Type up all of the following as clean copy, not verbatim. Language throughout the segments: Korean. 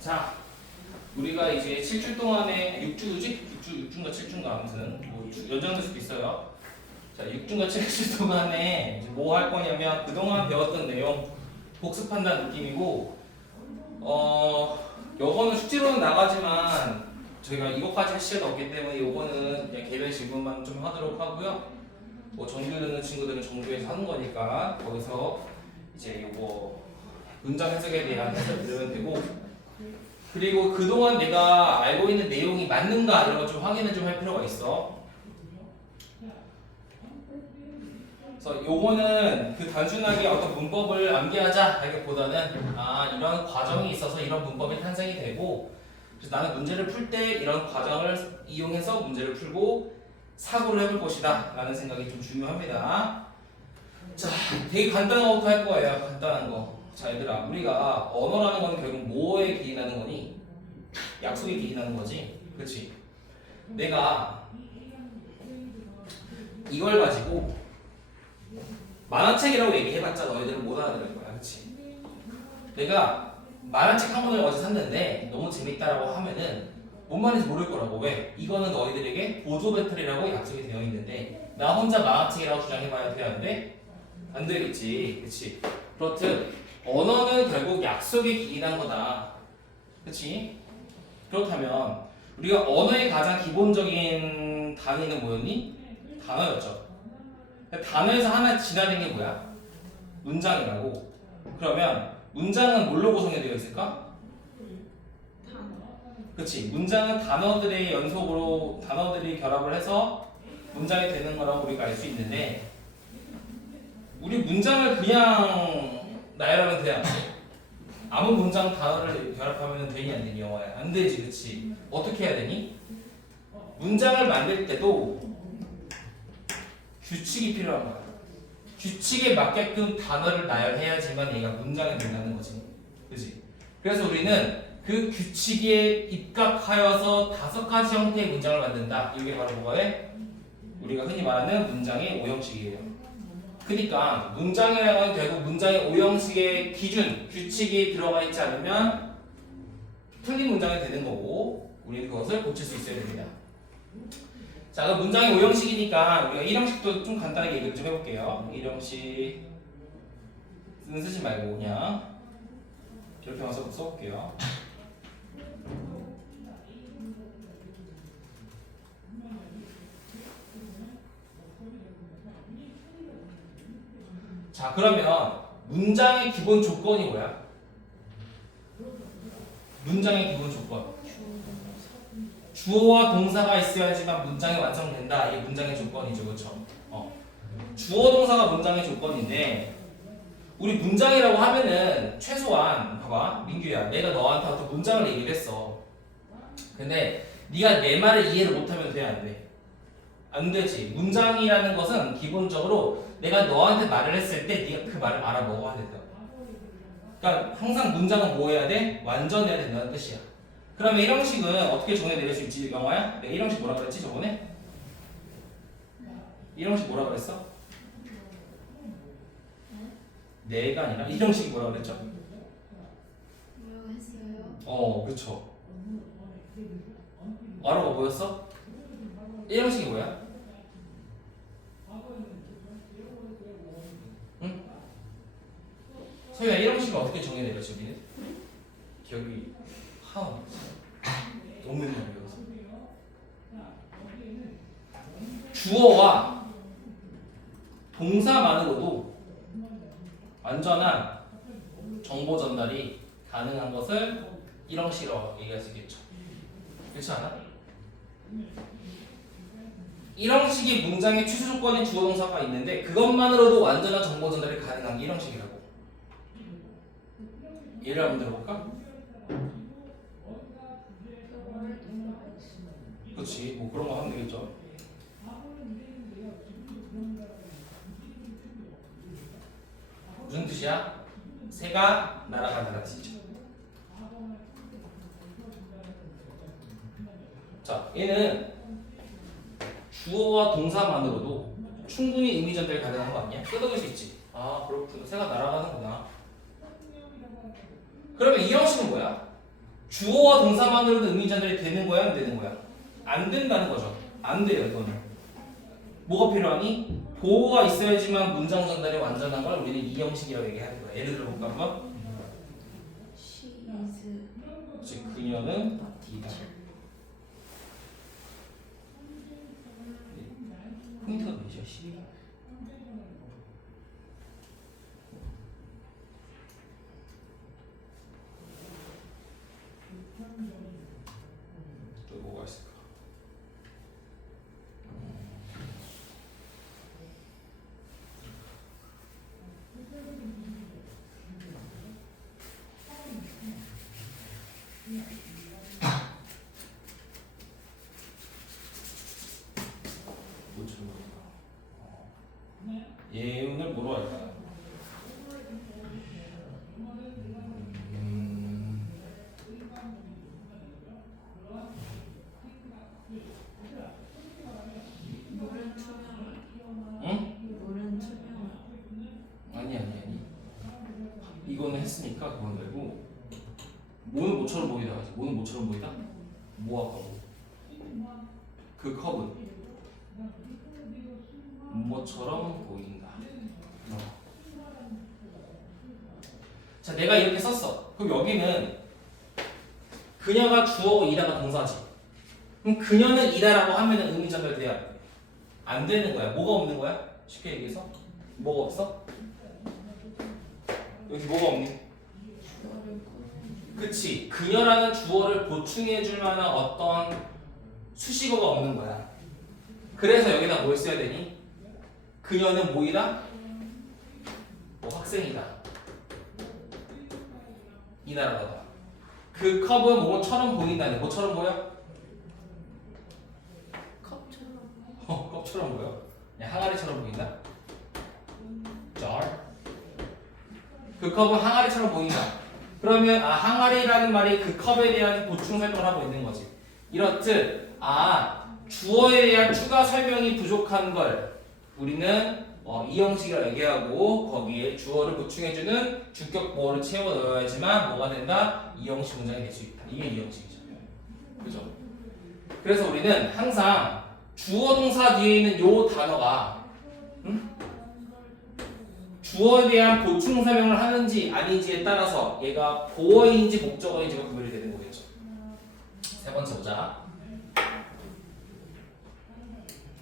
자, 우리가 이제 7주 동안에 6주인가 7주인가 아무튼 뭐 연장될 수도 있어요. 자, 6주인가 7주 동안에 뭐 할 거냐면 그동안 배웠던 내용 복습한다는 느낌이고 요거는 숙제로는 나가지만 저희가 이것까지 할 시간이 없기 때문에 요거는 그냥 개별 질문만 좀 하도록 하고요. 뭐 정규 듣는 친구들은 정규에서 하는 거니까 거기서 이제 요거 문장 해석에 대한 해석을 들으면 되고, 그리고 그동안 내가 알고 있는 내용이 맞는가 이런 거 좀 확인을 좀 할 필요가 있어. 그래서 요거는 그 단순하게 어떤 문법을 암기하자 하기보다는 이런 과정이 있어서 이런 문법이 탄생이 되고, 그래서 나는 문제를 풀 때 이런 과정을 이용해서 문제를 풀고 사고를 해볼 것이다 라는 생각이 좀 중요합니다. 자, 되게 간단한 것부터 할 거예요. 간단한 거. 자, 얘들아, 우리가 언어라는 건 결국 뭐에 기인하는 거니? 약속에 기인하는 거지. 그치? 내가 이걸 가지고 만화책이라고 얘기해봤자 너희들은 못 알아들을 거야. 그치? 내가 만화책 한 권을 어제 샀는데 너무 재밌다라고 하면은 뭔 말인지 모를 거라고. 왜? 이거는 너희들에게 보조 배터리라고 약속이 되어 있는데 나 혼자 만화책이라고 주장해봐야 돼야 하는데 안 되겠지. 그치? 그렇듯 언어는 결국 약속에 기인한 거다. 그치? 그렇다면 우리가 언어의 가장 기본적인 단위는 뭐였니? 단어였죠. 단어에서 하나 지나는 게 뭐야? 문장이라고. 그러면 문장은 뭘로 구성이 되어 있을까? 그치? 문장은 단어들의 연속으로 단어들이 결합을 해서 문장이 되는 거라고 우리가 알 수 있는데, 우리 문장을 그냥 나열하면 돼? 안 돼? 아무 문장 단어를 결합하면 되니 안 되니 영어에? 안 되지. 그치? 어떻게 해야 되니? 문장을 만들 때도 규칙이 필요한 거야. 규칙에 맞게끔 단어를 나열해야지만 얘가 문장이 된다는 거지. 그치? 그래서 우리는 그 규칙에 입각하여서 5가지 형태의 문장을 만든다. 이게 바로 뭐가래? 우리가 흔히 말하는 문장의 오형식이에요. 그러니까 문장이라는 건 결국 문장의 오형식의 기준, 규칙이 들어가 있지 않으면 틀린 문장이 되는 거고, 우리는 그것을 고칠 수 있어야 됩니다. 자, 그럼 문장의 오형식이니까 우리가 1형식도 좀 간단하게 얘기를 좀 해볼게요. 1형식은 쓰지 말고 그냥 이렇게 와서 써볼게요. 자, 그러면 문장의 기본 조건이 뭐야? 문장의 기본 조건. 주어와 동사가 있어야지만 문장이 완성된다. 이게 문장의 조건이죠. 그렇죠? 주어 동사가 문장의 조건인데, 우리 문장이라고 하면은 최소한 봐봐. 민규야, 내가 너한테 어떤 문장을 얘기를 했어. 근데 네가 내 말을 이해를 못하면 돼? 안 돼? 안 되지. 문장이라는 것은 기본적으로 내가 너한테 말을 했을 때 네가 그 말을 알아먹어야 된다. 그러니까 항상 문장은 뭐 해야 돼? 완전해야 된다는 뜻이야. 그러면 1형식은 어떻게 정해낼 수 있지, 영화야? 내가 1형식 뭐라 그랬지, 저번에? 1형식 뭐라 그랬어? 내가 아니라 1형식이 뭐라 그랬죠? 뭐라고 했어요? 그쵸. 알아가 뭐였어? 1형식이 뭐야? 응? 소희야, 1형식은 어떻게 정해내렸지, 우리는? 기억이 너무 옛날에 배웠어. 주어와 동사만으로도 완전한 정보 전달이 가능한 것을 1형식이라고 얘기할 수 있겠죠. 그렇지 않아? 1형식이 문장의 취수 조건인 주어 동사가 있는데 그것만으로도 완전한 정보 전달이 가능한 게 1형식이라고. 예를 한번 들어볼까? 그렇지, 뭐 그런 거 하면 되겠죠. 무슨 뜻이야? 새가 날아간다는 뜻이죠. 자, 얘는 주어와 동사만으로도 충분히 의미 전달이 가능한 거 아니야? 끄덕일 수 있지. 그렇구나. 새가 날아가는구나. 그러면 이 형식은 뭐야? 주어와 동사만으로도 의미 전달이 되는 거야, 안 되는 거야? 안 된다는 거죠. 안 돼요, 이거는. 뭐가 필요하니? 보호가 있어야지만 문장 전달이 완전한 걸 우리는 이 형식이라고 얘기하는 거야. 예를 들어볼까 한번? She is 그치, 그녀는 D다. 포인트가 몇이야? 12? 또 뭐가 있을까? 예문을 뭐로 할까요? 물은 투명한. 응? 물은 투명한. 아니. 이거는 했으니까 그건 말고 뭐는 뭐처럼 보이다 하지. 뭐는 뭐처럼 보이다? 뭐와 뭐? 그 컵은 뭐처럼 보인다. 자, 내가 이렇게 썼어. 그럼 여기는 그녀가 주어고 이다가 동사지. 그럼 그녀는 이다라고 하면은 의미 전달돼야 안 되는 거야. 뭐가 없는 거야? 쉽게 얘기해서 뭐가 없어? 여기 뭐가 없니? 주어를 꾸는. 그치. 그녀라는 주어를 보충해줄 만한 어떤 수식어가 없는 거야. 그래서 여기다 뭘 써야 되니? 그녀는 뭐이다? 뭐 학생이다. 이다라고. 그 컵은 뭐처럼 보인다네. 뭐처럼 보여? 컵처럼. 컵처럼 보여? 그냥 항아리처럼 보인다? jar. 그 컵은 항아리처럼 보인다. 그러면 항아리라는 말이 그 컵에 대한 보충 설명을 하고 있는 거지. 이렇듯 주어에 대한 추가 설명이 부족한 걸 우리는 이 형식이라고 얘기하고 거기에 주어를 보충해주는 주격 보어를 채워 넣어야지만 뭐가 된다? 이 형식 문장이 될 수 있다. 이게 이 형식이죠. 그죠? 그래서 우리는 항상 주어 동사 뒤에 있는 요 단어가 주어에 대한 보충 설명을 하는지 아닌지에 따라서 얘가 보어인지 목적어인지가 구별이 되는 거겠죠. 세 번째 보자.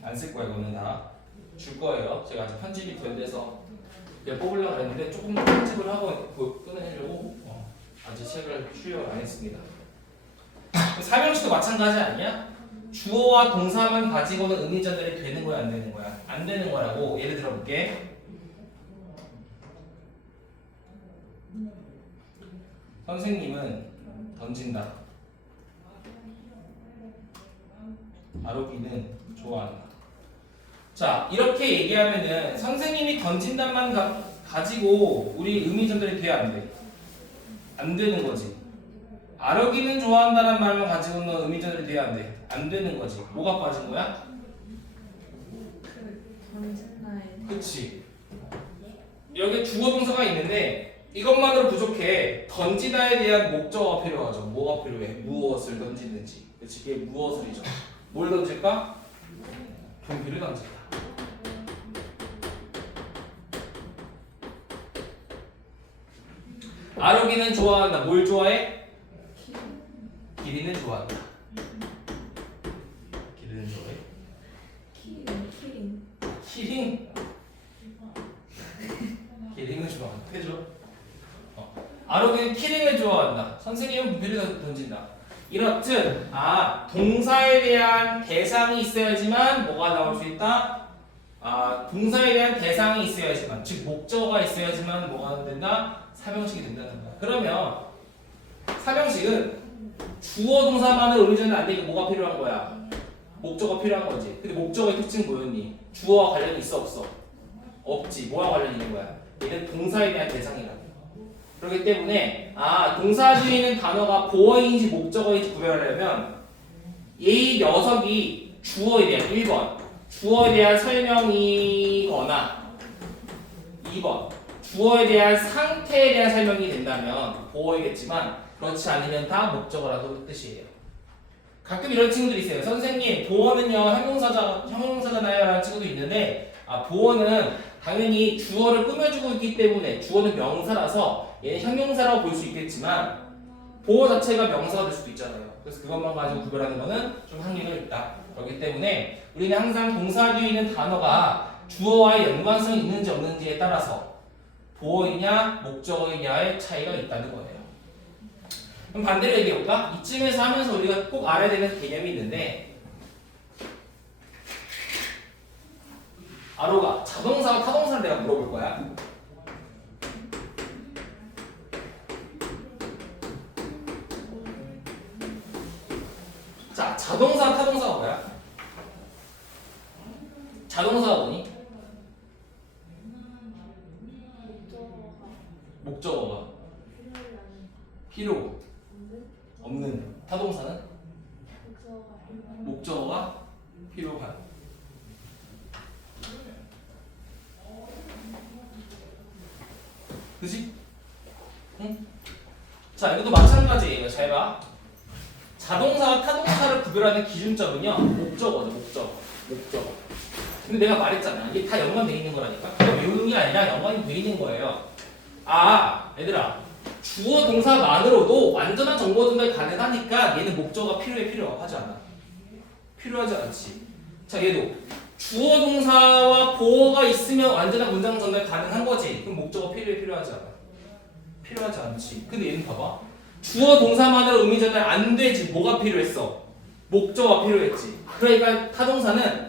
안 쓸 거야 이거는 다 줄 거예요. 제가 아직 편집이 덜 돼서 그냥 뽑으려고 했는데 조금 더 편집을 하고 끊어내려고 아직 책을 출력을 안 했습니다. 사명시도 마찬가지 아니야? 주어와 동사만 가지고는 의미 전달이 되는 거야 안 되는 거야? 안 되는 거라고. 예를 들어 볼게. 선생님은 던진다. 아로비는 좋아한다. 자, 이렇게 얘기하면은 선생님이 던진다만 가지고 우리 의미 전달이 돼야 안 돼? 안 되는 거지. 아로기는 좋아한다는 말만 가지고는 의미 전달이 돼야 안 돼? 안 되는 거지. 뭐가 빠진 거야? 그 던진다에. 그치. 여기 주어 동사가 있는데 이것만으로 부족해. 던지다에 대한 목적어가 필요하죠. 뭐가 필요해? 무엇을 던지는지. 그치. 그게 무엇을이죠. 뭘 던질까? 경기를 던진다. 아로기는 좋아한다. 뭘 좋아해? 기린은 좋아한다. 기린은 좋아해? 키링. 키링? 키링을 좋아한다. 그죠? 아로기는 키링을 좋아한다. 선생님은 무비를 던진다. 이렇듯 동사에 대한 대상이 있어야지만 뭐가 나올 수 있다? 동사에 대한 대상이 있어야지만, 즉 목적어가 있어야지만 뭐가 된다? 사명식이 된다는 거야. 그러면 사명식은 주어 동사만으로 의미 전달 안 되니까 뭐가 필요한 거야? 목적어가 필요한 거지. 근데 목적어의 특징 뭐였니? 주어와 관련이 있어 없어? 없지. 뭐와 관련이 있는 거야? 얘는 동사에 대한 대상이라고. 그렇기 때문에 동사 뒤에 있는 단어가 보어인지 목적어인지 구별하려면 이 녀석이 주어에 대한 1번 주어에 대한 설명이거나 2번 주어에 대한 상태에 대한 설명이 된다면 보어이겠지만 그렇지 않으면 다 목적어라도 뜻이에요. 가끔 이런 친구들이 있어요. 선생님, 보어는요 형용사잖아요 라는 친구도 있는데 보어는 당연히 주어를 꾸며주고 있기 때문에 주어는 명사라서 얘는 형용사라고 볼 수 있겠지만 보어 자체가 명사가 될 수도 있잖아요. 그래서 그것만 가지고 구별하는 거는 좀 한계가 있다. 그렇기 때문에 우리는 항상 동사 뒤에 있는 단어가 주어와의 연관성이 있는지 없는지에 따라서 보어이냐 목적어이냐의 차이가 있다는 거예요. 그럼 반대로 얘기해볼까? 이쯤에서 하면서 우리가 꼭 알아야 되는 개념이 있는데 아로가 자동사와 타동사를 내가 물어볼 거야. 자, 자동사, 타동사가 뭐야? 자동사가 뭐니? 목적어가 필요 없는. 타동사는 목적어가 필요한. 그치? 응? 자, 이것도 마찬가지예요. 잘 봐. 자동사와 타동사를 구별하는 기준점은요, 목적어죠, 목적어. 근데 내가 말했잖아. 이게 다 연관돼 있는 거라니까. 그냥 외우는 게 아니라 연관이 돼 있는 거예요. 얘들아. 주어 동사만으로도 완전한 정보 전달 가능하니까 얘는 목적어가 필요하지 않아. 필요하지 않지. 자, 얘도 주어 동사와 보어가 있으면 완전한 문장 전달 가능한 거지. 그럼 목적어 필요하지 않아. 필요하지 않지. 근데 얘는 봐봐. 주어 동사만으로 의미 전달 안 되지. 뭐가 필요했어? 목적어가 필요했지. 그러니까 타동사는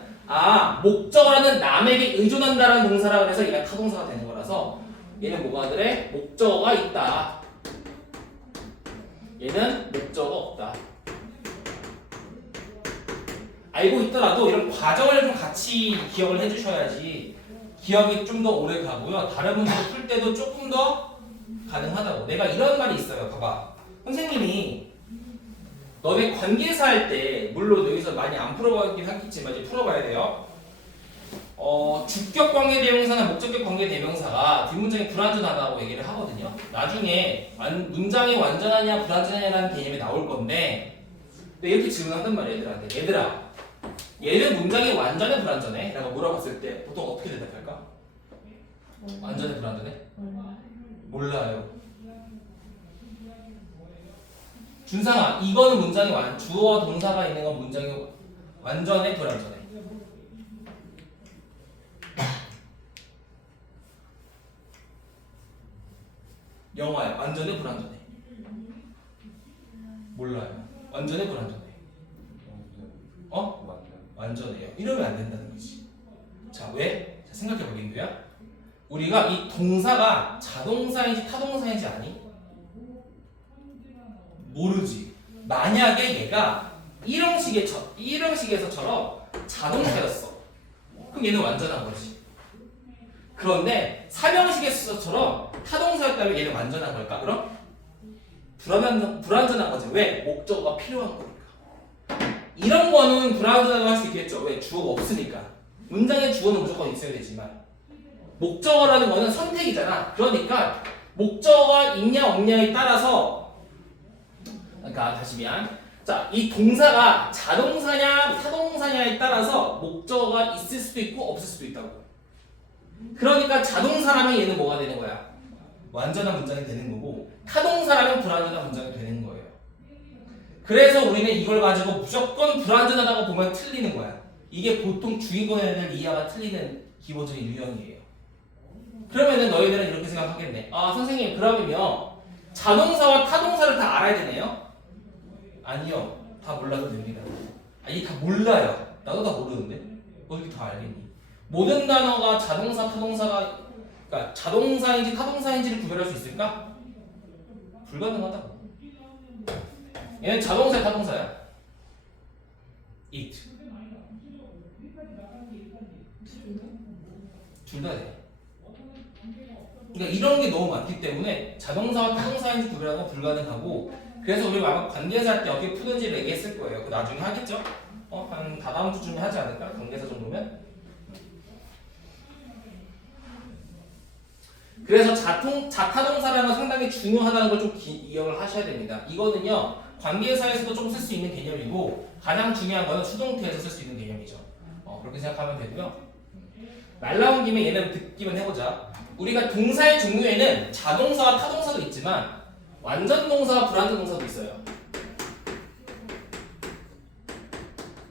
목적어라는 남에게 의존한다라는 동사라 그래서 얘가 타동사가 되는 거라서 얘는 뭐가 그래? 목적어가 있다. 얘는 목적어가 없다. 알고 있더라도 이런 과정을 좀 같이 기억을 해주셔야지 기억이 좀 더 오래 가고요. 다른 문제 풀 때도 조금 더 가능하다고. 내가 이런 말이 있어요. 봐봐. 선생님이 너네 관계사 할 때 물론 여기서 많이 안 풀어봤긴 하겠지만 이제 풀어봐야 돼요. 주격 관계 대명사나 목적격 관계 대명사가 뒷문장이 불완전하다고 얘기를 하거든요. 나중에 문장이 완전하냐 불완전하냐라는 개념이 나올 건데 이렇게 질문한단 말이야 얘들한테. 얘들아, 얘는 문장이 완전해 불완전해? 라고 물어봤을 때 보통 어떻게 대답할까? 완전해 불완전해? 몰라요. 준상아, 이거는 문장이 주어와 동사가 있는 건 문장이 완전해 불완전해? 영화야, 완전해 불완전해? 몰라요. 완전해 불완전해? 완전해요. 이러면 안 된다는 거지. 자, 왜? 자, 생각해봐, 민규야. 우리가 이 동사가 자동사인지 타동사인지 아니? 모르지. 만약에 얘가 일형식에서처럼 자동사였어. 그럼 얘는 완전한 거지. 그런데 삼형식에서처럼 타동사였다면 얘는 완전한 걸까? 그럼? 불완전한 거지. 왜? 목적어가 필요한 거니까. 이런 거는 불완전하다고 할 수 있겠죠. 왜? 주어가 없으니까. 문장에 주어는 무조건 있어야 되지만 목적어라는 거는 선택이잖아. 그러니까 목적어가 있냐 없냐에 따라서 다시 미안. 자, 이 동사가 자동사냐 타동사냐에 따라서 목적어가 있을 수도 있고 없을 수도 있다고. 그러니까 자동사라면 얘는 뭐가 되는 거야? 완전한 문장이 되는 거고 타동사라면 불완전한 문장이 되는 거예요. 그래서 우리는 이걸 가지고 무조건 불완전하다고 보면 틀리는 거야. 이게 보통 주의권 애들 이해가 틀리는 기본적인 유형이에요. 그러면은 너희들은 이렇게 생각하겠네. 선생님 그러면요 자동사와 타동사를 다 알아야 되네요? 아니요, 다 몰라도 됩니다. 이게 다 몰라요. 나도 다 모르는데 어떻게 다 알겠니? 모든 단어가 자동사, 타동사가 그러니까 자동사인지 타동사인지를 구별할 수 있을까? 불가능하다고. 얘는 자동사, 타동사야. it. 둘 다 돼. 그러니까 이런 게 너무 많기 때문에 자동사와 타동사인지 구별하는 건 불가능하고 그래서 우리 아마 관계사 할 때 어떻게 푸는지를 얘기했을 거예요. 그 나중에 하겠죠? 한 다다음 주쯤에 하지 않을까? 관계사 정도면? 그래서 자타동사라는 건 상당히 중요하다는 걸 좀 기억을 하셔야 됩니다. 이거는요 관계사에서도 좀 쓸 수 있는 개념이고 가장 중요한 거는 수동태에서 쓸 수 있는 개념이죠. 그렇게 생각하면 되고요. 말 나온 김에 얘는 듣기만 해보자. 우리가 동사의 종류에는 자동사와 타동사도 있지만 완전 동사와 불완전 동사도 있어요.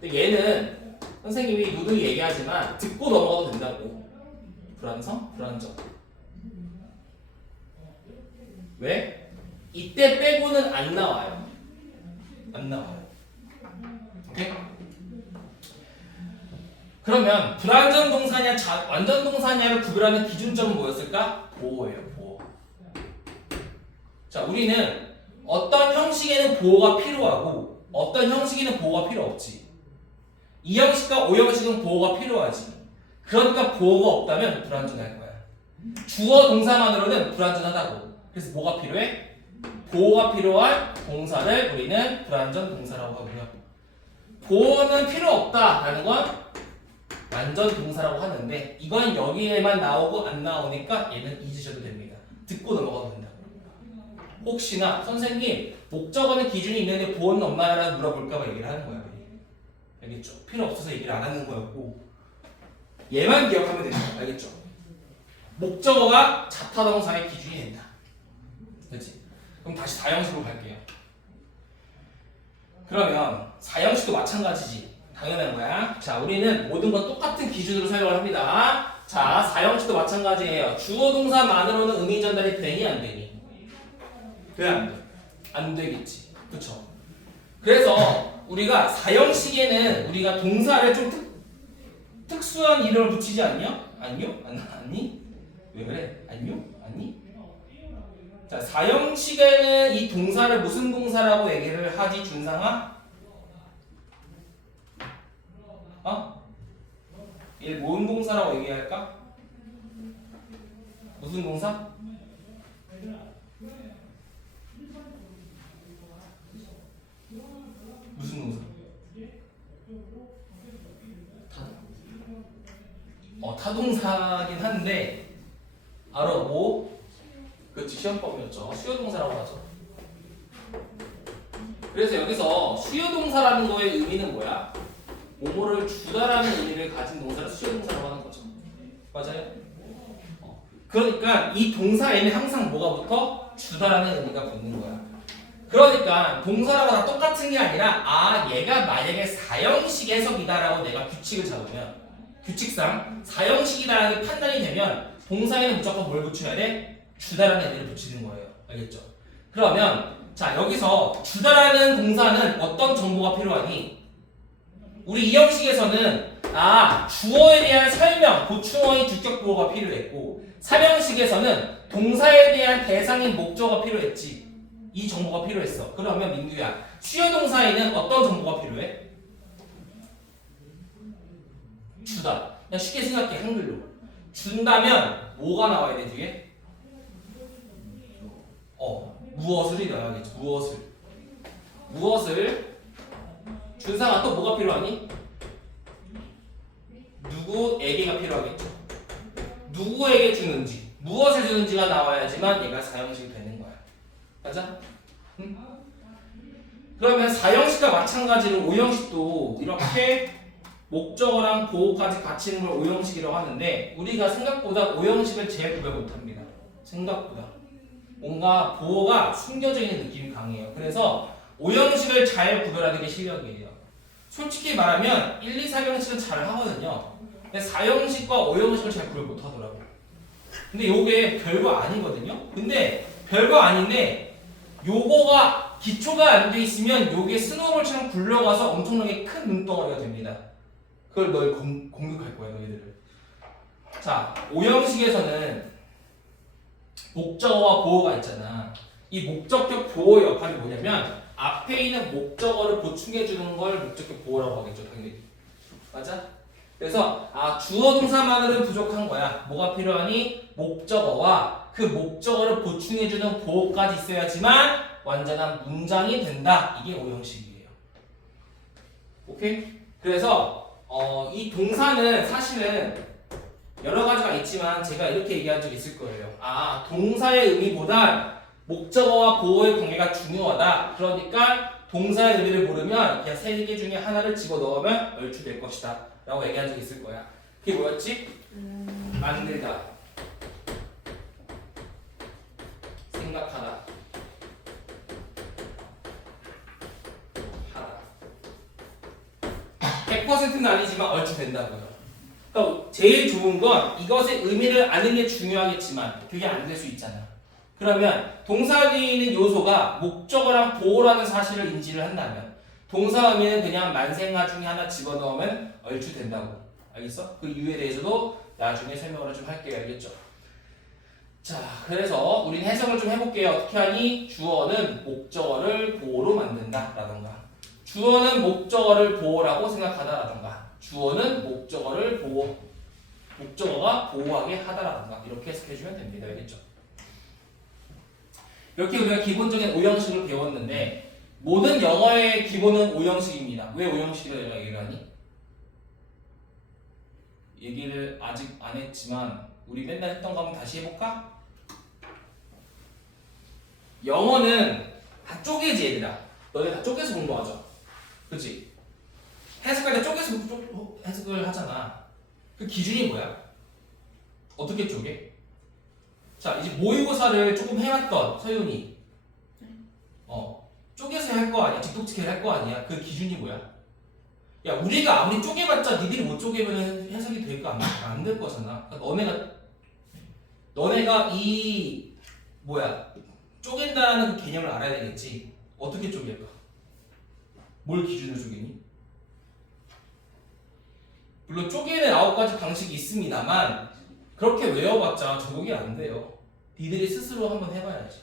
근데 얘는 선생님이 누누이 얘기하지만 듣고 넘어가도 된다고. 불완성? 불완전. 왜? 이때 빼고는 안 나와요. 안 나와요. 오케이? 그러면 불완전 동사냐 완전 동사냐를 구별하는 기준점은 뭐였을까? 보호예요. 보호. 자, 우리는 어떤 형식에는 보호가 필요하고 어떤 형식에는 보호가 필요 없지. 이 형식과 O 형식은 보호가 필요하지. 그러니까 보호가 없다면 불완전할 거야. 주어 동사만으로는 불완전하다고. 그래서 뭐가 필요해? 보호가 필요한 동사를 우리는 불완전 동사라고 하고요. 보호는 필요 없다라는 건 완전 동사라고 하는데 이건 여기에만 나오고 안 나오니까 얘는 잊으셔도 됩니다. 듣고 넘어가도 된다. 혹시나 선생님 목적어는 기준이 있는데 보호는 없나요? 라고 물어볼까봐 얘기를 하는 거야. 알겠죠? 필요 없어서 얘기를 안 하는 거였고 얘만 기억하면 된다. 알겠죠? 목적어가 자타동사의 기준이 된다. 그렇지? 그럼 다시 4형식으로 갈게요. 그러면 4형식도 마찬가지지. 당연한 거야. 자, 우리는 모든 건 똑같은 기준으로 사용을 합니다. 자, 4형식도 마찬가지예요. 주어 동사만으로는 의미 전달이 되니 안 되니? 돼, 안 돼? 안 되겠지. 그쵸? 그래서 우리가 4형식에는 우리가 동사를 좀 특수한 이름을 붙이지 않냐? 아니요? 아니? 왜 그래? 아니요? 아니? 자, 4형식에는 이 동사를 무슨 동사라고 얘기를 하지, 준상아? 얘 뭔 동사라고 얘기할까? 무슨 동사? 무슨 동사? 타동사긴 한데 알아 뭐? 그렇지, 시험법이었죠. 수요동사라고 하죠. 그래서 여기서 수요동사라는 거의 의미는 뭐야? 뭐뭐를 주다라는 의미를 가진 동사를 수요동사라고 하는 거죠. 맞아요? 그러니까 이 동사에는 항상 뭐가 붙어? 주다라는 의미가 붙는 거야. 그러니까 동사라고 다 똑같은 게 아니라 얘가 만약에 4형식 해석이다라고 내가 규칙을 잡으면 규칙상 4형식이다라는 판단이 되면 동사에는 무조건 뭘 붙여야 돼? 주다라는 의미를 붙이는 거예요. 알겠죠? 그러면 자, 여기서 주다라는 동사는 어떤 정보가 필요하니? 우리 이 형식에서는 주어에 대한 설명, 보충어인 주격 보호가 필요했고 3형식에서는 동사에 대한 대상인 목적어가 필요했지. 이 정보가 필요했어. 그러면 민규야, 수요 동사에는 어떤 정보가 필요해? 주다. 그냥 쉽게 생각해, 한글로. 준다면 뭐가 나와야 돼, 뒤에? 무엇을이 넣어야겠지. 무엇을 준상아 또 뭐가 필요하니? 누구에게가 필요하겠죠. 누구에게 주는지, 무엇을 주는지가 나와야지만 얘가 4형식이 되는 거야. 맞아? 응? 그러면 4형식과 마찬가지로 5형식도 이렇게 목적어랑 보호까지 갖추는 걸 5형식이라고 하는데 우리가 생각보다 5형식을 제일 구별 못합니다. 생각보다. 뭔가 보호가 숨겨져 있는 느낌이 강해요. 그래서 5형식을 잘 구별하는 게 실력이에요. 솔직히 말하면 1, 2, 4형식은 잘 하거든요. 근데 4형식과 5형식을 잘 구별 못하더라고요. 근데 요게 별거 아니거든요. 근데 별거 아닌데 요거가 기초가 안 돼 있으면 요게 스노우볼처럼 굴러가서 엄청나게 큰 눈덩어리가 됩니다. 그걸 널 공격할 거야, 너희들을. 자, 5형식에서는 목적어와 보호가 있잖아. 이 목적격 보호 역할이 뭐냐면 앞에 있는 목적어를 보충해 주는 걸 목적격 보호라고 하겠죠, 당연히. 맞아? 그래서 주어 동사만으로는 부족한 거야. 뭐가 필요하니? 목적어와 그 목적어를 보충해 주는 보호까지 있어야지만 완전한 문장이 된다. 이게 5형식이에요. 오케이? 그래서 이 동사는 사실은 여러 가지가 있지만 제가 이렇게 얘기한 적 있을 거예요. 아, 동사의 의미보단 목적어와 보어의 관계가 중요하다. 그러니까 동사의 의미를 모르면 그냥 세 개 중에 하나를 집어넣으면 얼추 될 것이다 라고 얘기한 적 있을 거야. 그게 뭐였지? 만들다, 생각하다, 하다. 100%는 아니지만 얼추 된다고요. 그러니까 제일 좋은 건 이것의 의미를 아는 게 중요하겠지만 그게 안 될 수 있잖아. 그러면 동사 뒤에 있는 요소가 목적어랑 보어라는 사실을 인지를 한다면 동사 의미는 그냥 만생하 중에 하나 집어넣으면 얼추 된다고. 알겠어? 그 이유에 대해서도 나중에 설명을 좀 할게요. 알겠죠? 자, 그래서 우린 해석을 좀 해볼게요. 어떻게 하니? 주어는 목적어를 보어로 만든다 라던가, 주어는 목적어를 보어라고 생각하다라던가, 주어는 목적어가 보호하게 하다라던가, 이렇게 해석해주면 됩니다. 알겠죠? 이렇게 우리가 기본적인 오형식을 배웠는데 모든 영어의 기본은 오형식입니다. 왜 오형식이라고 내가 얘기를 하니? 얘기를 아직 안 했지만 우리 맨날 했던 거 한번 다시 해볼까? 영어는 다 쪼개지 얘들아. 너네 다 쪼개서 공부하죠? 그치? 해석할 때 쪼개서 해석을 하잖아. 그 기준이 뭐야? 어떻게 쪼개? 자, 이제 모의고사를 조금 해왔던 서윤이 쪼개서 할 거 아니야? 직독치기 할 거 아니야? 그 기준이 뭐야? 야, 우리가 아무리 쪼개봤자 니들이 못 쪼개면 해석이 될까? 안 될 거잖아. 그러니까 너네가 이 쪼갠다는 그 개념을 알아야 되겠지. 어떻게 쪼갤까? 뭘 기준으로 쪼개니? 물론 쪼개는 9가지 방식이 있습니다만 그렇게 외워봤자 적용이 안 돼요. 니들이 스스로 한번 해봐야지.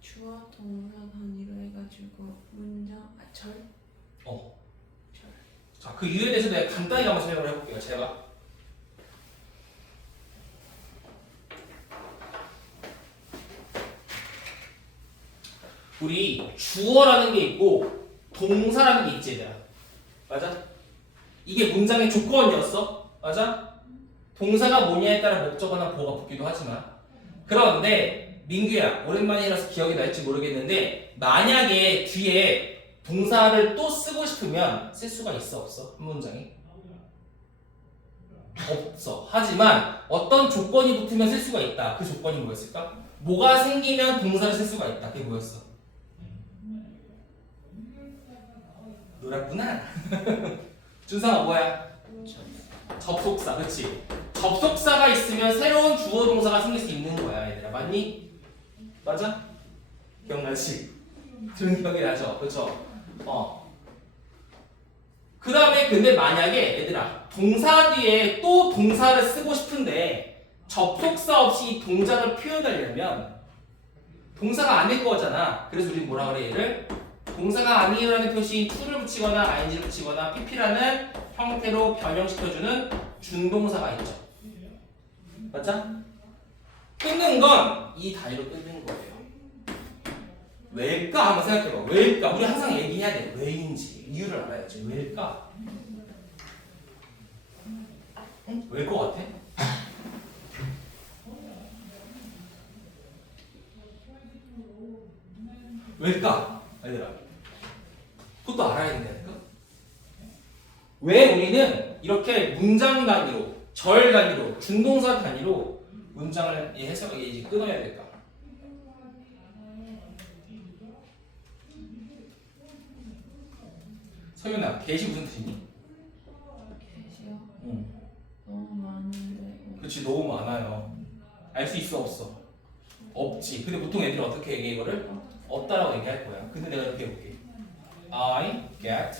주어 동사 단위로 해가지고 문장 절. 절. 자, 그 이유에 대해서 내가 간단히 한번 설명을 해볼게요. 제가 우리 주어라는 게 있고 동사라는 게 있지 얘들아. 맞아? 이게 문장의 조건이었어. 맞아? 동사가 뭐냐에 따라 목적어나 보어가 붙기도 하지만, 그런데 민규야, 오랜만이라서 기억이 날지 모르겠는데 만약에 뒤에 동사를 또 쓰고 싶으면 쓸 수가 있어 없어? 한 문장에? 없어. 하지만 어떤 조건이 붙으면 쓸 수가 있다. 그 조건이 뭐였을까? 뭐가 생기면 동사를 쓸 수가 있다. 그게 뭐였어? 놀았구나. 준상아 뭐야? 접속사. 그치? 접속사가 있으면 새로운 주어 동사가 생길 수 있는 거야 얘들아. 맞니? 맞아? 기억나지? 들은 기억이 나죠? 그쵸? 그 다음에 근데 만약에 얘들아 동사 뒤에 또 동사를 쓰고 싶은데 접속사 없이 이 동작을 표현하려면 동사가 아닐 거잖아. 그래서 우리 뭐라 그래 얘를? 동사가 아니라는 표시인 to를 붙이거나 ing를 붙이거나 pp라는 형태로 변형시켜주는 준동사가 있죠. 맞죠? 끊는 건 이 단위로 끊는 거예요. 왜일까? 한번 생각해봐. 왜일까? 우리 항상 얘기해야 돼. 왜인지 이유를 알아야지. 왜일까? 왜일 것 같아? 왜일까? 얘들아 그것도 알아야 된다니까? 왜 우리는 이렇게 문장 단위로, 절 단위로, 준동사 단위로 문장을 해석을 이제 끊어야 될까? 서윤아, get이 무슨 뜻이니? 계시요? 응. 너무 많은데. 그렇지, 너무 많아요. 알 수 있어, 없어? 없지. 근데 보통 애들이 어떻게 얘기해 이거를? 없다라고 얘기할 거야. 근데 내가 이렇게 해볼게. I get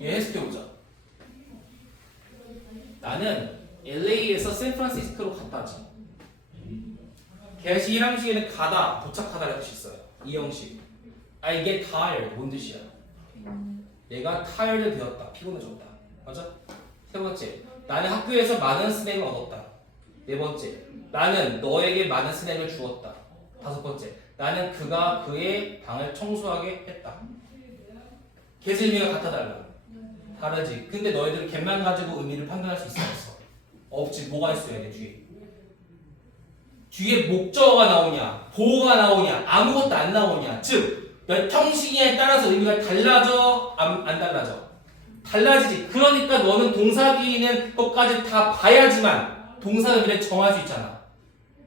얘 해석해보자. 나는 LA에서 샌프란시스코로 갔다지. 계시 1항식에는 가다, 도착하다 이렇게 있어요. 이 형식. I get tired. 뭔 뜻이야? 얘가 tired 되었다. 피곤해졌다. 맞아? 세 번째. 나는 학교에서 많은 스낵을 얻었다. 네 번째. 나는 너에게 많은 스낵을 주었다. 다섯 번째. 나는 그가 그의 방을 청소하게 했다. 계속 의미가 같아 달라. 다르지. 근데 너희들은 갯만 가지고 의미를 판단할 수 있어 없어? 없지. 뭐가 있어야 돼 뒤에? 뒤에 목적어가 나오냐, 보어가 나오냐, 아무것도 안 나오냐. 즉 몇 형식이냐에 따라서 의미가 달라져, 안 달라져? 달라지지. 그러니까 너는 동사 뒤에 있는 것까지 다 봐야지만 동사 의미를 정할 수 있잖아.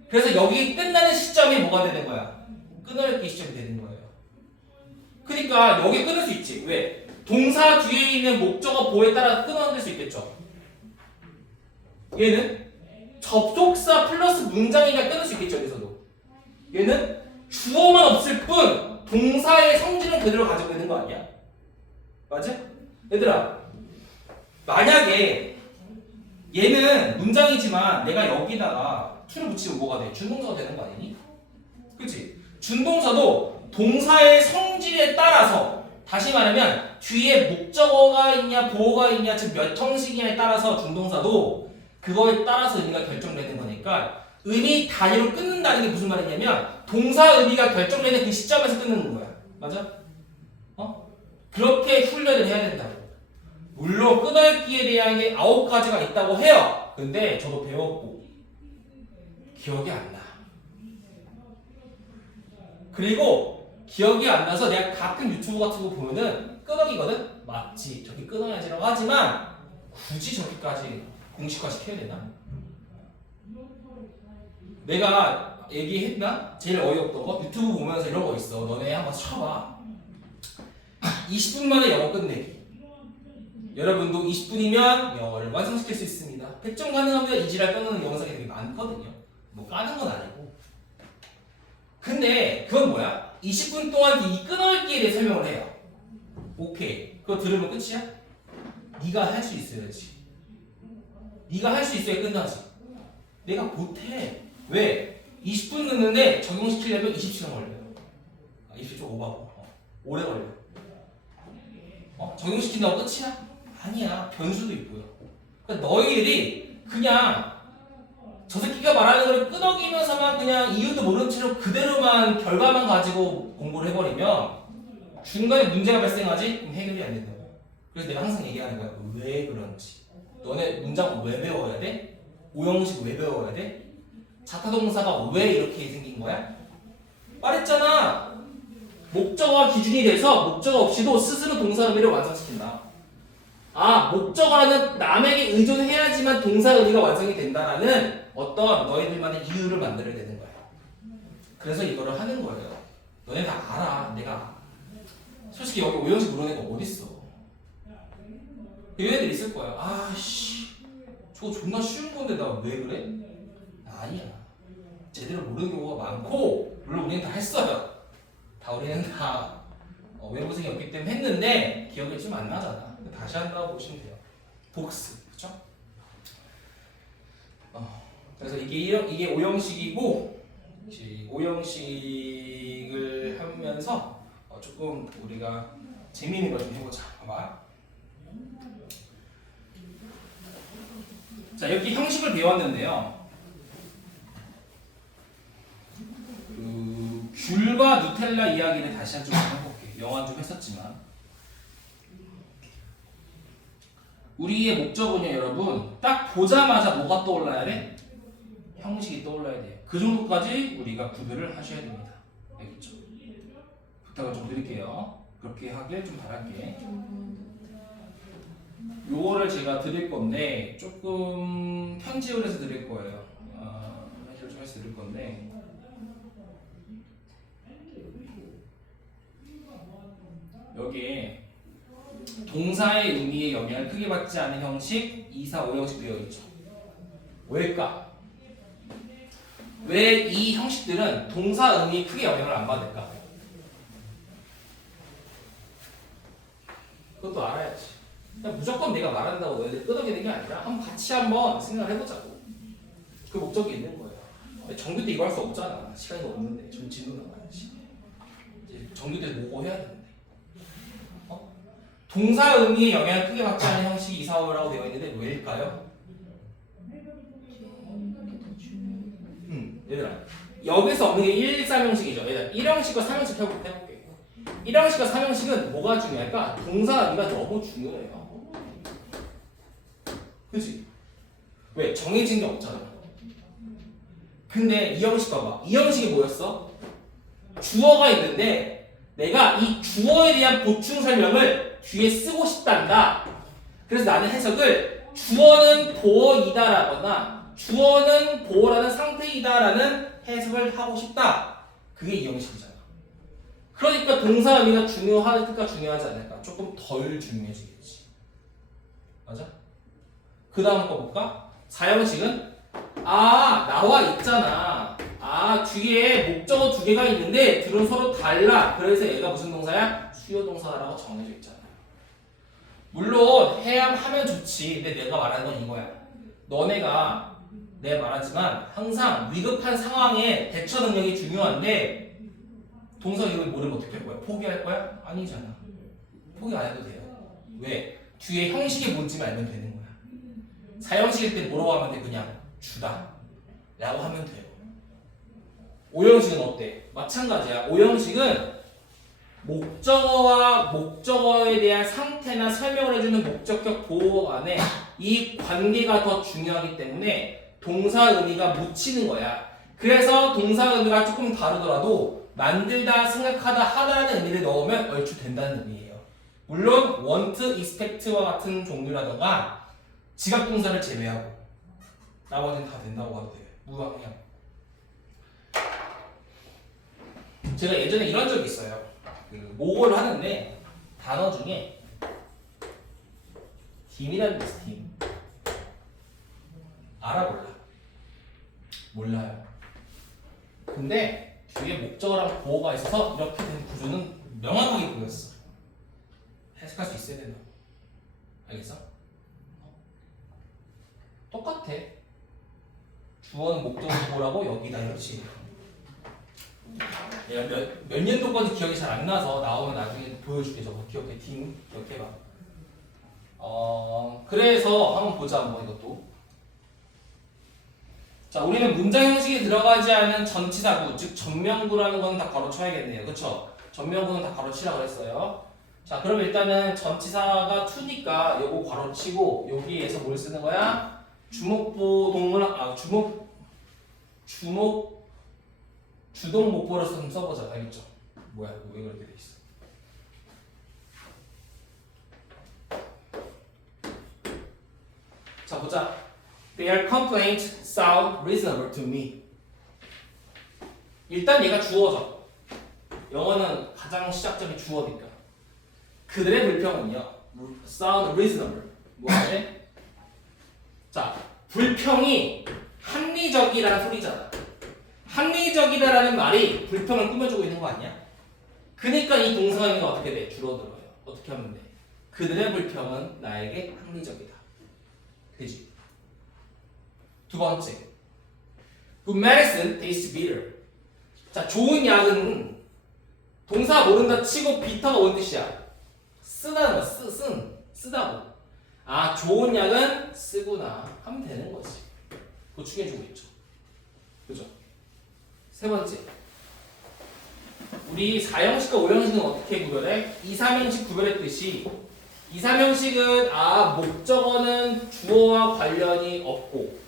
그래서 여기 끝나는 시점이 뭐가 되는 거야? 끊어읽기 시점이 되는 거예요. 그러니까 여기 끊을 수 있지. 왜? 동사 뒤에 있는 목적어 보에 따라 끊어낼 수 있겠죠. 얘는 접속사 플러스 문장이니까 끊을 수 있겠죠. 여기서도. 얘는 주어만 없을 뿐 동사의 성질은 그대로 가지고 있는 거 아니야? 맞아? 얘들아, 만약에 얘는 문장이지만 내가 여기다가 to를 붙이면 뭐가 돼? 준동사가 되는 거 아니니? 그치? 준동사도 동사의 성질에 따라서, 다시 말하면 뒤에 목적어가 있냐 보어가 있냐 즉 몇 형식이냐에 따라서 준동사도 그거에 따라서 의미가 결정되는 거니까 의미 단위로 끊는다는 게 무슨 말이냐면 동사 의미가 결정되는 그 시점에서 끊는 거야. 맞아? 그렇게 훈련을 해야 된다고. 물론 끊어읽기에 대한 게 9가지가 있다고 해요. 근데 저도 배웠고 기억이 안 나. 그리고 기억이 안 나서 내가 가끔 유튜브 같은 거 보면은 끄덕이거든? 맞지, 저기 끊어야지라고 하지만 굳이 저기까지 공식화 시켜야 되나? 내가 얘기했나? 제일 어이없던 거? 유튜브 보면서 이런 거 있어. 너네 한번 쳐봐. 20분 만에 영어 끝내기. 여러분도 20분이면 영어를 완성시킬 수 있습니다. 100점 가능하면 이지랄 떠는 영상이 되게 많거든요. 뭐 까는 건 아니고. 근데 그건 뭐야? 20분 동안 이 끊어읽기에 대해 설명을 해요. 오케이. 그거 들으면 끝이야? 네가 할 수 있어야지. 네가 할 수 있어야 끝나지. 내가 못해. 왜? 20분 넣는데 적용시키려면 20시간 걸려요. 20분 좀 오버하고. 오래 걸려. 적용시킨다고 끝이야? 아니야. 변수도 있고요. 그러니까 너희들이 그냥 저 새끼가 말하는 걸 끄덕이면서만 그냥 이유도 모른 채로 그대로만 결과만 가지고 공부를 해버리면 중간에 문제가 발생하지? 그럼 해결이 안 된다고. 그래서 내가 항상 얘기하는 거야. 왜 그런지. 너네 문장 왜 배워야 돼? 오형식 왜 배워야 돼? 자타동사가 왜 이렇게 생긴 거야? 말했잖아. 목적어가 기준이 돼서 목적어 없이도 스스로 동사 의미를 완성시킨다. 아, 목적어는 남에게 의존해야지만 동사 의미가 완성이 된다라는 어떤 너희들만의 이유를 만들어야 되는 거야. 그래서 이거를 하는 거예요. 너네 다 알아. 내가 솔직히 여기 오형식 모르는 애가 어딨어. 이런 애들 있을 거야. 아씨, 저거 존나 쉬운 건데 나 왜 그래? 아니야. 제대로 모르는 경우가 많고 물론 우리는 다 했어요. 우리는 다 외부생이 없기 때문에 했는데 기억이 좀 안 나잖아. 다시 한다고 보시면 돼요. 복습, 그렇죠? 그래서 이게 오형식이고 오형식을 하면서 조금 우리가 재미있는 걸 좀 해보자. 봐봐. 자, 이렇게 형식을 배웠는데요. 귤과 누텔라 이야기를 다시 한 번 해볼게. 영화 좀 했었지만 우리의 목적은요, 여러분, 딱 보자마자 뭐가 떠올라야 돼? 형식이 떠올라야 돼요. 그 정도까지 우리가 구별을 하셔야 됩니다. 알겠죠? 부탁을 좀 드릴게요. 그렇게 하길 좀 바랄게. 요거를 제가 드릴 건데 조금 편집을 해서 드릴 거예요. 편집을 좀 해서 드릴 건데 여기에 동사의 의미에 영향을 크게 받지 않는 형식 2, 4, 5형식 되어 있죠. 왜일까? 왜 이 형식들은 동사 의미에 크게 영향을 안 받을까? 그것도 알아야지. 그냥 무조건 내가 말한다고 너희들 끄덕이는 게 아니라 같이 한번 생각을 해보자고. 그 목적이 있는 거예요. 정규 때 이거 할 수 없잖아. 시간이 없는데 좀 진도 나가야지. 이제 정규 때 모고 해야 되는데. 동사 의미에 영향을 크게 받지 않는 형식이 2, 4, 5라고 되어 있는데 왜일까요? 얘들아 여기서 없는 게 1, 3 형식이죠. 얘들아 1형식과 3형식 해볼게. 1형식과 3형식은 뭐가 중요할까? 동사 의미가 너무 중요해요. 그치? 왜? 정해진 게 없잖아. 근데 이 형식 봐봐. 이 형식이 뭐였어? 주어가 있는데 내가 이 주어에 대한 보충 설명을 뒤에 쓰고 싶단다. 그래서 나는 해석을 주어는 보어이다라거나 주어는 보어라는 상태이다라는 해석을 하고 싶다. 그게 이 형식이잖아. 그러니까 동사 의미가 중요할까 중요하지 않을까? 조금 덜 중요해지겠지. 맞아? 그 다음 거 볼까? 4형식은 나와 있잖아. 뒤에 목적어 두 개가 있는데 둘은 서로 달라. 그래서 얘가 무슨 동사야? 수요 동사라고 정해져 있잖아. 물론 해야 하면 좋지. 근데 내가 말하는 건 이거야. 너네가 내가 말하지만 항상 위급한 상황에 대처 능력이 중요한데 동사 이걸 모르면 어떻게 할 거야? 포기할 거야? 아니잖아. 포기 안 해도 돼요. 왜? 뒤에 형식이 뭔지 알면 되는 거야. 4형식일 때 뭐라고 하면 돼? 그냥 주다 라고 하면 돼요. 5형식은 어때? 마찬가지야. 5형식은 목적어와 목적어에 대한 상태나 설명을 해주는 목적격 보호 안에 이 관계가 더 중요하기 때문에 동사 의미가 묻히는 거야. 그래서 동사 의미가 조금 다르더라도 만들다, 생각하다, 하다라는 의미를 넣으면 얼추 된다는 의미예요. 물론 want, expect와 같은 종류라던가 지각 동사를 제외하고 나머지는 다 된다고 봐도 돼요. 무방향. 제가 예전에 이런 적이 있어요. 모고를 하는데 단어 중에 팀이라는 게 있어. 팀. 알아 몰라? 몰라요. 근데 뒤에 목적어랑 보어가 있어서 이렇게 된 구조는 명확하게 보였어. 해석할 수 있어야 된다. 알겠어? 똑같아. 주어는 목적어 보라고 여기다 이렇지. 내가 몇 년도까지 기억이 잘 안 나서 나오면 나중에 보여줄게. 저거 기억해. 팀 기억해봐. 그래서 한번 보자. 한번 이것도. 자, 우리는 문장 형식이 들어가지 않은 전치사구, 즉 전명구라는 건 다 가로쳐야겠네요. 그쵸? 전명구는 다 가로치라고 했어요. 자, 그럼 일단은 전치사가 to니까 요거 가로치고 여기에서 뭘 쓰는 거야? 주목보동을 주동 목보로서 좀 써보자. 알겠죠? 뭐야? 왜 그렇게 돼 있어? 자, 보자. Their complaints sound reasonable to me. 일단 얘가 주어죠. 영어는 가장 시작점이 주어니까. 그들의 불평은요. sound reasonable. 뭐하네? 자, 불평이 합리적이라는 소리잖아. 합리적이다라는 말이 불평을 꾸며주고 있는 거 아니야? 그러니까 이 동사 의미가 어떻게 돼? 줄어들어요. 어떻게 하면 돼? 그들의 불평은 나에게 합리적이다. 그지? 두 번째, good medicine tastes bitter. 자, 좋은 약은 동사 모른다 치고 비터가 뭔 뜻이야? 쓰다는 거야. 쓰다고. 좋은 약은 쓰구나 하면 되는 거지. 보충해주고 있죠. 그죠? 세 번째, 우리 4형식과 5형식은 어떻게 구별해? 2, 3형식 구별했듯이 2, 3형식은 목적어는 주어와 관련이 없고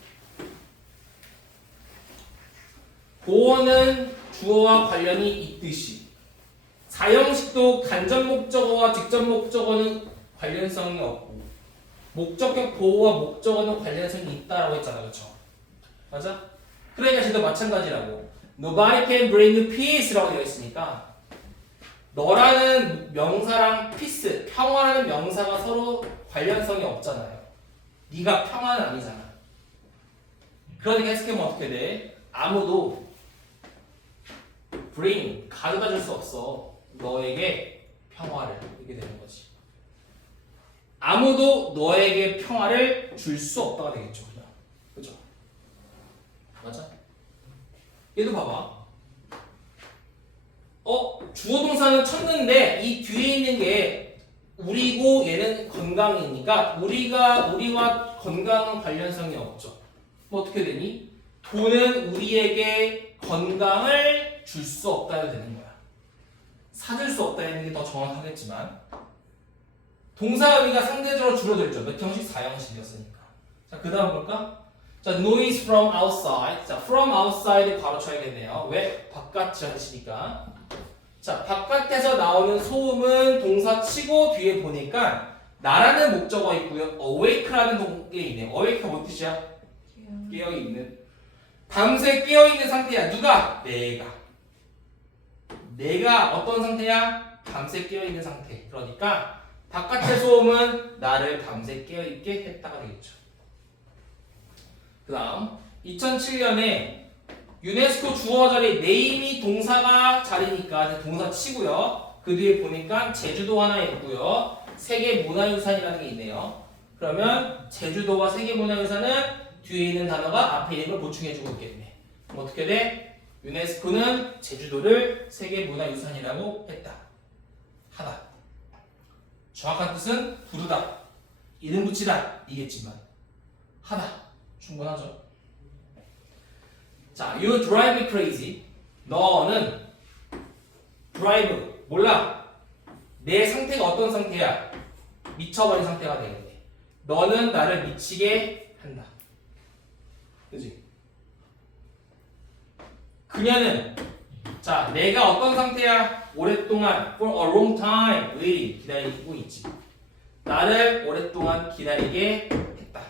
보어는 주어와 관련이 있듯이 4형식도 간접 목적어와 직접 목적어는 관련성이 없고 목적격 보어와 목적어는 관련성이 있다라고 했잖아. 그쵸? 맞아? 그러니까 쟤도 마찬가지라고. Nobody can bring peace라고 되어 있으니까 너라는 명사랑 peace, 평화라는 명사가 서로 관련성이 없잖아요. 네가 평화는 아니잖아. 그러니까 해석하면 어떻게 돼? 아무도 bring, 가져다 줄 수 없어. 너에게 평화를. 이렇게 되는 거지. 아무도 너에게 평화를 줄 수 없다가 되겠죠. 그냥. 그죠? 맞아? 얘도 봐봐. 주어 동사는 쳤는데 이 뒤에 있는 게 우리고 얘는 건강이니까 우리와 건강은 관련성이 없죠. 뭐 어떻게 되니? 돈은 우리에게 건강을 줄 수 없다 해도 되는 거야. 사줄 수 없다 하는 게 더 정확하겠지만 동사 의미가 상대적으로 줄어들죠. 몇 형식? 4형식이었으니까. 자, 그 다음 볼까? 자, noise from outside. 자, from outside 바로 쳐야겠네요. 왜? 바깥이 하시니까. 자, 바깥에서 나오는 소음은 동사 치고 뒤에 보니까 나라는 목적어 있고요. awake라는 게 있네요. awake가 뭔 뜻이야? 깨어있는. 밤새 깨어있는 상태야. 누가? 내가 어떤 상태야? 밤새 깨어있는 상태. 그러니까 바깥의 소음은 나를 밤새 깨어있게 했다가 되겠죠. 그 다음 2007년에 유네스코 주어 자리 네임이 동사가 자리니까 동사 치고요. 그 뒤에 보니까 제주도 하나 있고요. 세계 문화유산이라는 게 있네요. 그러면 제주도와 세계 문화유산은 뒤에 있는 단어가 앞에 있는 걸 보충해주고 있겠네. 그럼 어떻게 돼? 유네스코는 제주도를 세계 문화유산이라고 했다. 하다. 정확한 뜻은 부르다, 이름 붙이다 이겠지만 하다 충분하죠. 자, you drive me crazy. 너는 drive 몰라. 내 상태가 어떤 상태야? 미쳐버린 상태가 되겠네. 너는 나를 미치게 한다. 그지? 그녀는 자, 내가 어떤 상태야? 오랫동안 for a long time waiting 기다리고 있지. 나를 오랫동안 기다리게 했다.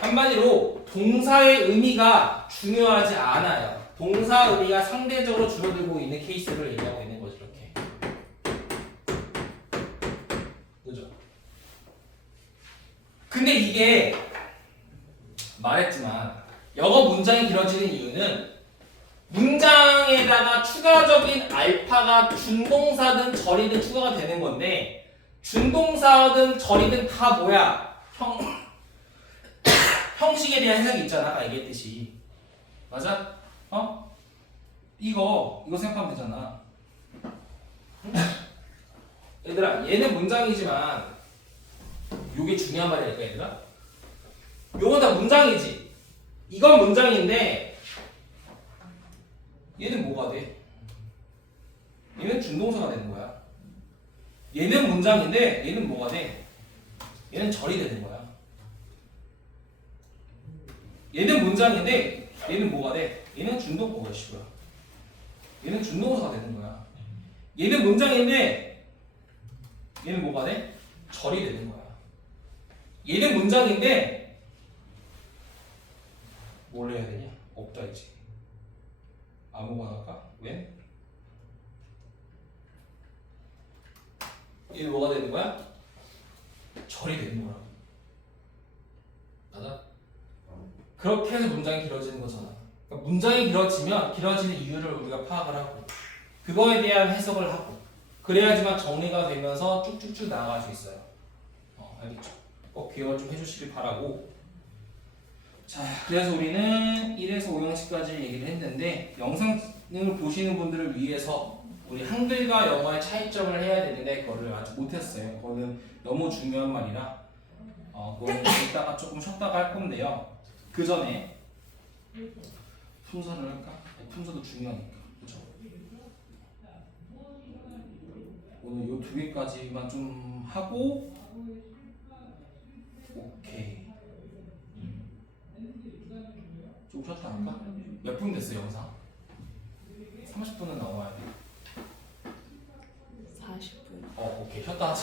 한마디로 동사의 의미가 중요하지 않아요. 동사 의미가 상대적으로 줄어들고 있는 케이스를 얘기하고 있는 거죠. 이렇게. 그죠? 근데 이게 말했지만 영어 문장이 길어지는 이유는 문장에다가 추가적인 알파가 준동사든 절이든 추가가 되는 건데 준동사든 절이든 다 뭐야? 형식에 대한 해석이 있잖아. 아까 얘기했듯이. 맞아? 이거 생각하면 되잖아. 얘들아, 얘는 문장이지만 요게 중요한 말이랄까 얘들아? 요건 다 문장이지. 이건 문장인데 얘는 뭐가 돼? 얘는 준동사가 되는 거야. 얘는 문장인데 얘는 뭐가 돼? 얘는 절이 되는 거야. 얘는 문장인데 얘는 뭐가 돼? 얘는 준동사가 시고요. 얘는 준동사가 되는 거야. 얘는 문장인데 얘는 뭐가 돼? 절이 되는 거야. 얘는 문장인데 뭘 해야 되냐? 없다 이제. 아무거나 할까? 왜? 얘는 뭐가 되는 거야? 절이 되는 거야. 맞아? 그렇게 해서 문장이 길어지는 거잖아. 그러니까 문장이 길어지면 길어지는 이유를 우리가 파악을 하고 그거에 대한 해석을 하고 그래야지만 정리가 되면서 쭉쭉쭉 나아갈 수 있어요. 알겠죠? 꼭 기억을 좀 해주시길 바라고. 자, 그래서 우리는 1에서 5형식까지 얘기를 했는데 영상을 보시는 분들을 위해서 우리 한글과 영어의 차이점을 해야 되는데 그거를 아직 못했어요. 그거는 너무 중요한 말이라 그거는 이따가 조금 쉬었다가 할 건데요. 그 전에 품사를 할까? 품사도 중요하니까. 그렇죠? 오늘 요 두 개까지만 좀 하고 오케이. 좀 쉬었다 할까? 몇 분 됐어요 영상? 30분은 넘어야 돼. 40분. 오케이 쉬었다 하자.